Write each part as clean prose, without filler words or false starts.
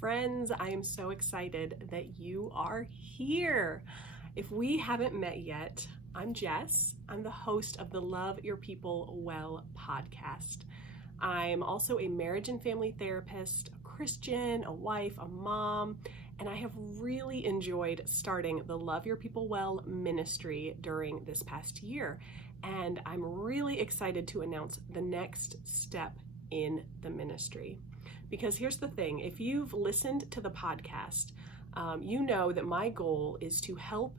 Friends, I am so excited that you are here. If we haven't met yet, I'm Jess. I'm the host of the Love Your People Well podcast. I'm also a marriage and family therapist, a Christian, a wife, a mom, and I have really enjoyed starting the Love Your People Well ministry during this past year. And I'm really excited to announce the next step in the ministry. Because here's the thing, if you've listened to the podcast, you know that my goal is to help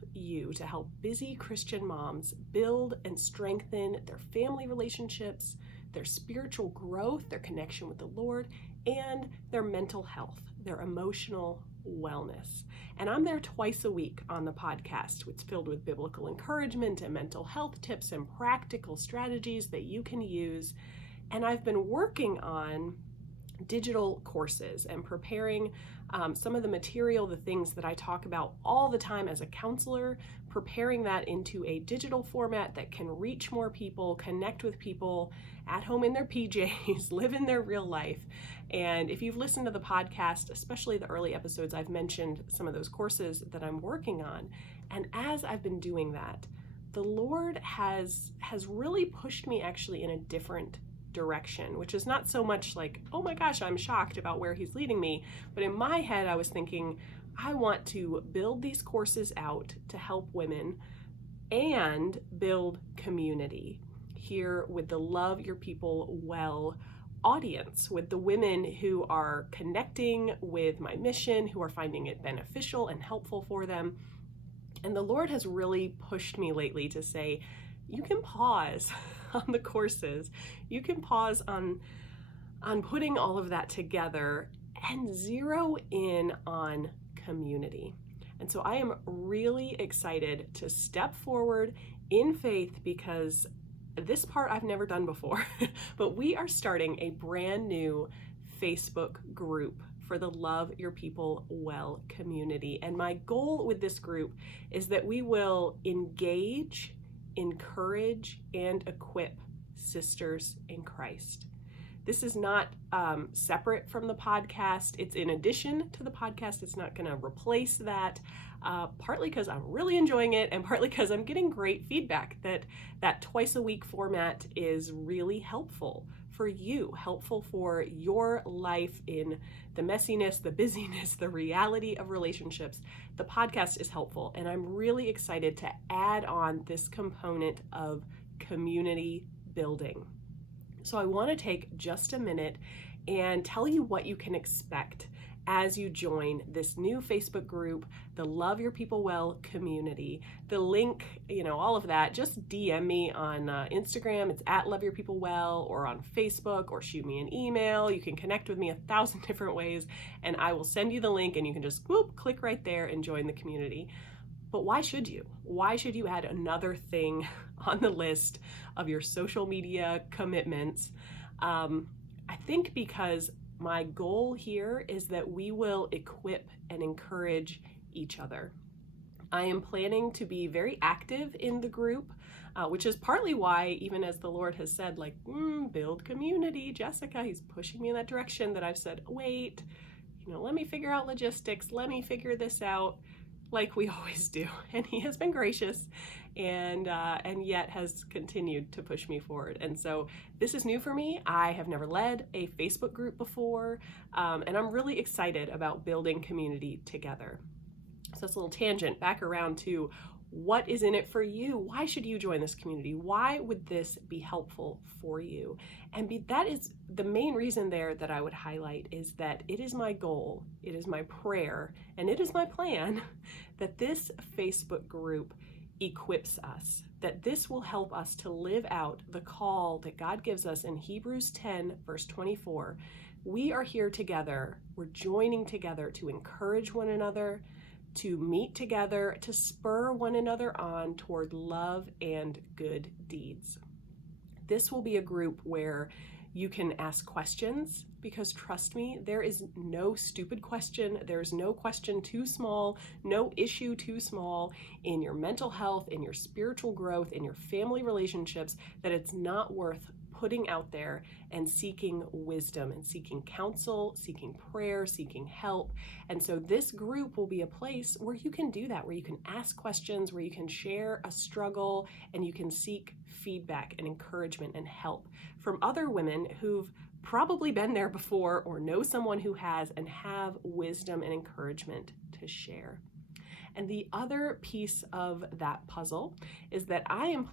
busy Christian moms build and strengthen their family relationships, their spiritual growth, their connection with the Lord, and their mental health, their emotional wellness. And I'm there twice a week on the podcast. It's filled with biblical encouragement and mental health tips and practical strategies that you can use. And I've been working on digital courses and preparing some of the material, the things that I talk about all the time as a counselor, preparing that into a digital format that can reach more people, connect with people at home in their PJs, live in their real life. And if you've listened to the podcast, especially the early episodes, I've mentioned some of those courses that I'm working on. And as I've been doing that, the Lord has really pushed me actually in a different direction, which is not so much like, oh my gosh, I'm shocked about where he's leading me. But in my head, I was thinking, I want to build these courses out to help women and build community here with the Love Your People Well audience, with the women who are connecting with my mission, who are finding it beneficial and helpful for them. And the Lord has really pushed me lately to say, you can pause on the courses. You can pause on putting all of that together and zero in on community. And so I am really excited to step forward in faith because this part I've never done before, but we are starting a brand new Facebook group for the Love Your People Well community. And my goal with this group is that we will engage, encourage, and equip sisters in Christ. This is not separate from the podcast. It's in addition to the podcast. It's not going to replace that, partly because I'm really enjoying it and partly because I'm getting great feedback that twice a week format is really helpful for you, helpful for your life in the messiness, the busyness, the reality of relationships. The podcast is helpful, and I'm really excited to add on this component of community building. So I want to take just a minute and tell you what you can expect as you join this new Facebook group, the Love Your People Well community. The link, all of that, just DM me on Instagram. It's at Love Your People Well, or on Facebook, or shoot me an email. You can connect with me 1,000 different ways, and I will send you the link, and you can just click right there and join the community. But why should you? Why should you add another thing on the list of your social media commitments? I think because my goal here is that we will equip and encourage each other. I am planning to be very active in the group, which is partly why, even as the Lord has said, build community, Jessica, he's pushing me in that direction, that I've said, wait, let me figure out logistics, let me figure this out, like we always do. And he has been gracious and yet has continued to push me forward. And so this is new for me. I have never led a Facebook group before, and I'm really excited about building community together. So that's a little tangent back around to what is in it for you. Why should you join this community? Why would this be helpful for you? And that is the main reason there that I would highlight, is that it is my goal, it is my prayer, and it is my plan that this Facebook group equips us, that this will help us to live out the call that God gives us in Hebrews 10, verse 24. We are here together, we're joining together to encourage one another, to meet together, to spur one another on toward love and good deeds. This will be a group where you can ask questions, because trust me, there is no stupid question. There's no question too small, no issue too small in your mental health, in your spiritual growth, in your family relationships, that it's not worth putting out there and seeking wisdom and seeking counsel, seeking prayer, seeking help. And so this group will be a place where you can do that, where you can ask questions, where you can share a struggle, and you can seek feedback and encouragement and help from other women who've probably been there before or know someone who has and have wisdom and encouragement to share. And the other piece of that puzzle is that I'm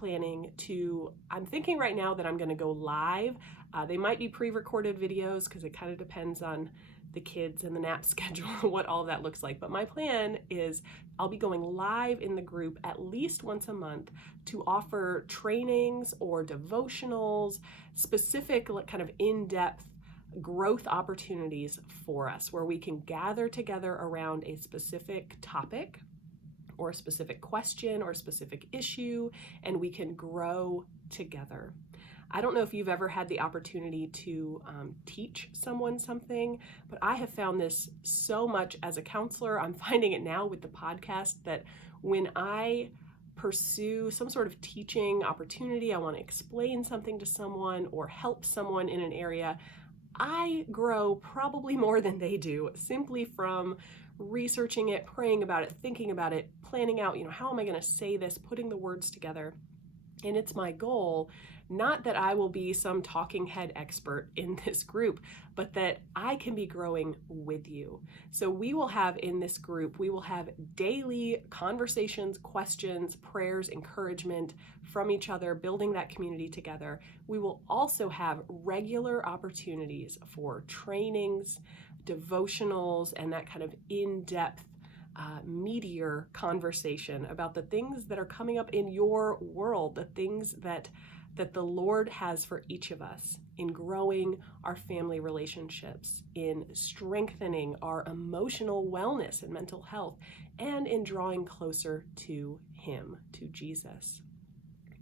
thinking right now that I'm going to go live. They might be pre-recorded videos because it kind of depends on the kids and the nap schedule, what all of that looks like. But my plan is I'll be going live in the group at least once a month to offer trainings or devotionals, specific kind of in-depth growth opportunities for us where we can gather together around a specific topic or a specific question or a specific issue, and we can grow together. I don't know if you've ever had the opportunity to teach someone something, but I have found this so much as a counselor. I'm finding it now with the podcast that when I pursue some sort of teaching opportunity, I want to explain something to someone or help someone in an area, I grow probably more than they do simply from researching it, praying about it, thinking about it, planning out, how am I going to say this, putting the words together. And it's my goal, not that I will be some talking head expert in this group, but that I can be growing with you. So we will have in this group, we will have daily conversations, questions, prayers, encouragement from each other, building that community together. We will also have regular opportunities for trainings, devotionals, and that kind of in-depth meatier conversation about the things that are coming up in your world, the things that the Lord has for each of us in growing our family relationships, in strengthening our emotional wellness and mental health, and in drawing closer to Him, to Jesus.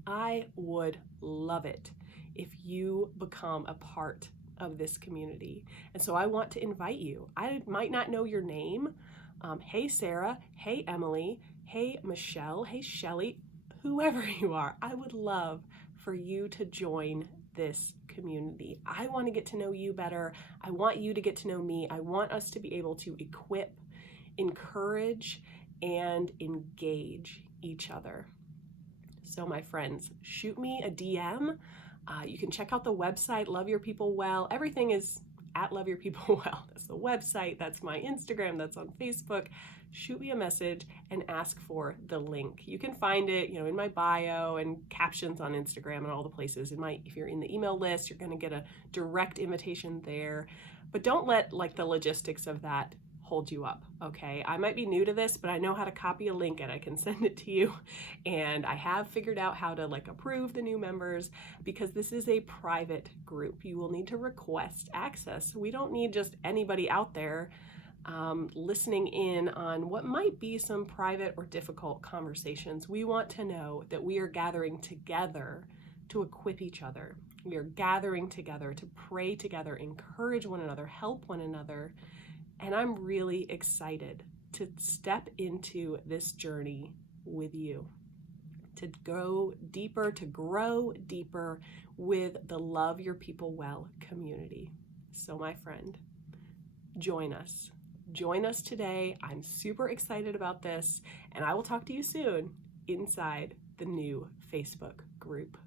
I would love it if you become a part of this community. And so I want to invite you. I might not know your name. Hey, Sarah. Hey, Emily. Hey, Michelle. Hey, Shelly. Whoever you are, I would love for you to join this community. I want to get to know you better. I want you to get to know me. I want us to be able to equip, encourage, and engage each other. So my friends, shoot me a DM. You can check out the website, Love Your People Well. Everything is at Love Your People Well. That's the website, that's my Instagram, that's on Facebook. Shoot me a message and ask for the link. You can find it, in my bio and captions on Instagram and all the places. If you're in the email list, you're going to get a direct invitation there. But don't let the logistics of that hold you up, okay? I might be new to this, but I know how to copy a link and I can send it to you. And I have figured out how to approve the new members because this is a private group. You will need to request access. We don't need just anybody out there listening in on what might be some private or difficult conversations. We want to know that we are gathering together to equip each other. We are gathering together to pray together, encourage one another, help one another. And I'm really excited to step into this journey with you, to go deeper, to grow deeper with the Love Your People Well community. So my friend, join us. Join us today. I'm super excited about this, and I will talk to you soon inside the new Facebook group.